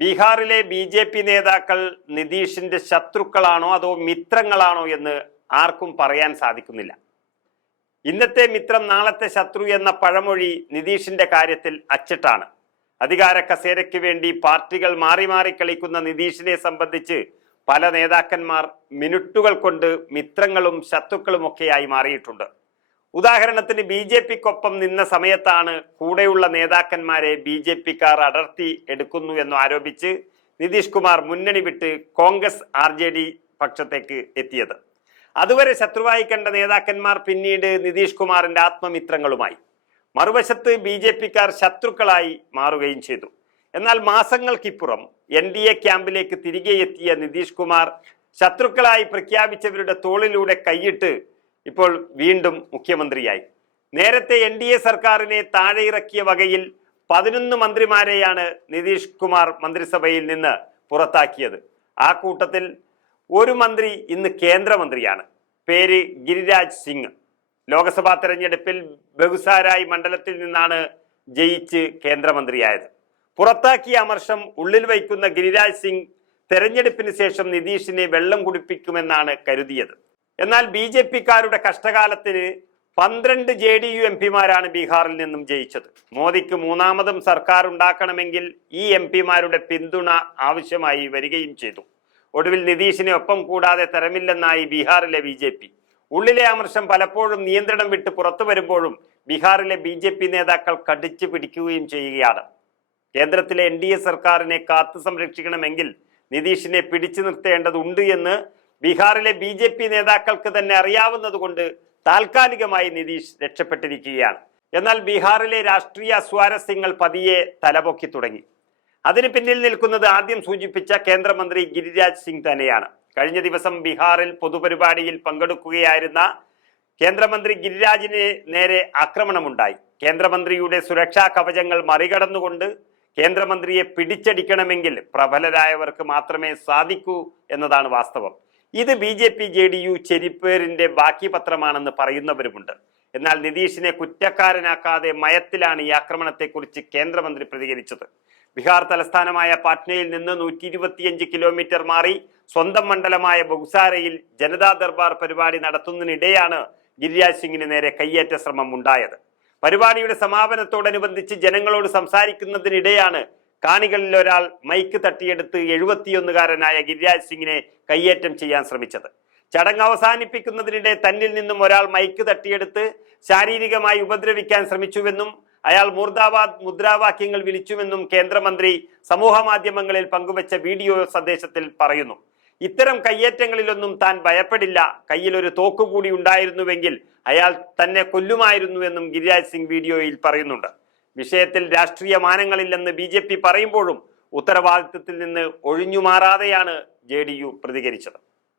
ബീഹാറിലെ B J P നേതാക്കൾ നിതീഷിന്റെ ശത്രുക്കളാണോ അതോ മിത്രങ്ങളാണോ എന്ന് ആർക്കും പറയാൻ സാധിക്കുന്നില്ല. ഇന്നത്തെ മിത്രം നാളത്തെ ശത്രു എന്ന പഴമൊഴി നിതീഷിന്റെ കാര്യത്തിൽ അച്ചിട്ടാണ്. അധികാര കസേരയ്ക്ക് വേണ്ടി പാർട്ടികൾ മാറി മാറി കളിക്കുന്ന നിതീഷിനെ സംബന്ധിച്ച് പല നേതാക്കന്മാർ മിനിറ്റുകൾ കൊണ്ട് മിത്രങ്ങളും ശത്രുക്കളുമൊക്കെയായി മാറിയിട്ടുണ്ട്. ഉദാഹരണത്തിന് ബി ജെ പിക്കൊപ്പം നിന്ന സമയത്താണ് കൂടെയുള്ള നേതാക്കന്മാരെ ബി ജെ പിക്കാർ അടർത്തി എടുക്കുന്നു എന്ന് ആരോപിച്ച് നിതീഷ് കുമാർ മുന്നണി വിട്ട് കോൺഗ്രസ് ആർ ജെ ഡി പക്ഷത്തേക്ക് എത്തിയത്. അതുവരെ ശത്രുവായി കണ്ട നേതാക്കന്മാർ പിന്നീട് നിതീഷ് കുമാറിന്റെ ആത്മമിത്രങ്ങളുമായി. മറുവശത്ത് ബി ജെ പിക്കാർ ശത്രുക്കളായി മാറുകയും ചെയ്തു. എന്നാൽ മാസങ്ങൾക്കിപ്പുറം എൻ ഡി എ ക്യാമ്പിലേക്ക് തിരികെ എത്തിയ നിതീഷ് കുമാർ ശത്രുക്കളായി പ്രഖ്യാപിച്ചവരുടെ തോളിലൂടെ കൈയിട്ട് ഇപ്പോൾ വീണ്ടും മുഖ്യമന്ത്രിയായി. നേരത്തെ എൻ ഡി എ സർക്കാരിനെ താഴെയിറക്കിയ വകയിൽ പതിനൊന്ന് മന്ത്രിമാരെയാണ് നിതീഷ് കുമാർ മന്ത്രിസഭയിൽ നിന്ന് പുറത്താക്കിയത്. ആ കൂട്ടത്തിൽ ഒരു മന്ത്രി ഇന്ന് കേന്ദ്രമന്ത്രിയാണ്. പേര് ഗിരിരാജ് സിംഗ്. ലോക്സഭാ തെരഞ്ഞെടുപ്പിൽ ബഹുസാരായി മണ്ഡലത്തിൽ നിന്നാണ് ജയിച്ച് കേന്ദ്രമന്ത്രിയായത്. പുറത്താക്കിയ അമർഷം ഉള്ളിൽ വയ്ക്കുന്ന ഗിരിരാജ് സിംഗ് തെരഞ്ഞെടുപ്പിന് ശേഷം നിതീഷിനെ വെള്ളം കുടിപ്പിക്കുമെന്നാണ് കരുതിയത്. എന്നാൽ ബി ജെ പിക്കാരുടെ കഷ്ടകാലത്തിന് പന്ത്രണ്ട് ജെ ഡി യു എം പിമാരാണ് ബീഹാറിൽ നിന്നും ജയിച്ചത്. മോദിക്ക് മൂന്നാമതും സർക്കാർ ഉണ്ടാക്കണമെങ്കിൽ ഈ എം പിമാരുടെ പിന്തുണ ആവശ്യമായി വരികയും ചെയ്തു. ഒടുവിൽ നിതീഷിനെ ഒപ്പം കൂടാതെ തരമില്ലെന്നായി ബീഹാറിലെ ബി ജെ പി. ഉള്ളിലെ അമർഷം പലപ്പോഴും നിയന്ത്രണം വിട്ട് പുറത്തു വരുമ്പോഴും ബീഹാറിലെ ബി ജെ പി നേതാക്കൾ കടിച്ചു പിടിക്കുകയും ചെയ്യുകയാണ്. കേന്ദ്രത്തിലെ എൻ ഡി എ സർക്കാരിനെ കാത്തു സംരക്ഷിക്കണമെങ്കിൽ നിതീഷിനെ പിടിച്ചു നിർത്തേണ്ടതുണ്ട് എന്ന് ബീഹാറിലെ ബി ജെ പി നേതാക്കൾക്ക് തന്നെ അറിയാവുന്നതുകൊണ്ട് താൽക്കാലികമായി നിതീഷ് രക്ഷപ്പെട്ടിരിക്കുകയാണ്. എന്നാൽ ബീഹാറിലെ രാഷ്ട്രീയ സ്വാരസ്യങ്ങൾ പതിയെ തലപൊക്കി തുടങ്ങി. അതിന് പിന്നിൽ നിൽക്കുന്നത് ആദ്യം സൂചിപ്പിച്ച കേന്ദ്രമന്ത്രി ഗിരിരാജ് സിംഗ് തന്നെയാണ്. കഴിഞ്ഞ ദിവസം ബീഹാറിൽ പൊതുപരിപാടിയിൽ പങ്കെടുക്കുകയായിരുന്ന കേന്ദ്രമന്ത്രി ഗിരിരാജിന് നേരെ ആക്രമണമുണ്ടായി. കേന്ദ്രമന്ത്രിയുടെ സുരക്ഷാ കവചങ്ങൾ മറികടന്നുകൊണ്ട് കേന്ദ്രമന്ത്രിയെ പിടിച്ചടിക്കണമെങ്കിൽ പ്രബലരായവർക്ക് മാത്രമേ സാധിക്കൂ എന്നതാണ് വാസ്തവം. ഇത് B J P J D U ചെരിപ്പേരിന്റെ ബാക്കി പത്രമാണെന്ന് പറയുന്നവരുമുണ്ട്. എന്നാൽ നിതീഷിനെ കുറ്റക്കാരനാക്കാതെ മയത്തിലാണ് ഈ ആക്രമണത്തെക്കുറിച്ച് കേന്ദ്രമന്ത്രി പ്രതികരിച്ചത്. ബീഹാർ തലസ്ഥാനമായ പാറ്റ്നയിൽ നിന്ന് നൂറ്റി ഇരുപത്തിയഞ്ച് കിലോമീറ്റർ മാറി സ്വന്തം മണ്ഡലമായ ബൊഗ്സാരയിൽ ജനതാ ദർബാർ പരിപാടി നടത്തുന്നതിനിടെയാണ് ഗിരിരാജ് സിംഗിന് നേരെ കയ്യേറ്റ ശ്രമം ഉണ്ടായത്. പരിപാടിയുടെ സമാപനത്തോടനുബന്ധിച്ച് ജനങ്ങളോട് സംസാരിക്കുന്നതിനിടെയാണ് കാണികളിൽ ഒരാൾ മൈക്ക് തട്ടിയെടുത്ത് എഴുപത്തിയൊന്നുകാരനായ ഗിരിരാജ് സിംഗിനെ കയ്യേറ്റം ചെയ്യാൻ ശ്രമിച്ചത്. ചടങ്ങ് അവസാനിപ്പിക്കുന്നതിനിടെ തന്നിൽ നിന്നും ഒരാൾ മൈക്ക് തട്ടിയെടുത്ത് ശാരീരികമായി ഉപദ്രവിക്കാൻ ശ്രമിച്ചുവെന്നും അയാൾ മൂർദാബാദ് മുദ്രാവാക്യങ്ങൾ വിളിച്ചുവെന്നും കേന്ദ്രമന്ത്രി സമൂഹമാധ്യമങ്ങളിൽ പങ്കുവച്ച വീഡിയോ സന്ദേശത്തിൽ പറയുന്നു. ഇത്തരം കയ്യേറ്റങ്ങളിലൊന്നും താൻ ഭയപ്പെടില്ല. കയ്യിൽ ഒരു തോക്കുകൂടി ഉണ്ടായിരുന്നുവെങ്കിൽ അയാൾ തന്നെ കൊല്ലുമായിരുന്നുവെന്നും ഗിരിരാജ് സിംഗ് വീഡിയോയിൽ പറയുന്നുണ്ട്. വിഷയത്തിൽ രാഷ്ട്രീയ മാനങ്ങളില്ലെന്ന് ബി ജെ പി പറയുമ്പോഴും ഉത്തരവാദിത്വത്തിൽ നിന്ന് ഒഴിഞ്ഞുമാറാതെയാണ് ജെ ഡി യു പ്രതികരിച്ചത്.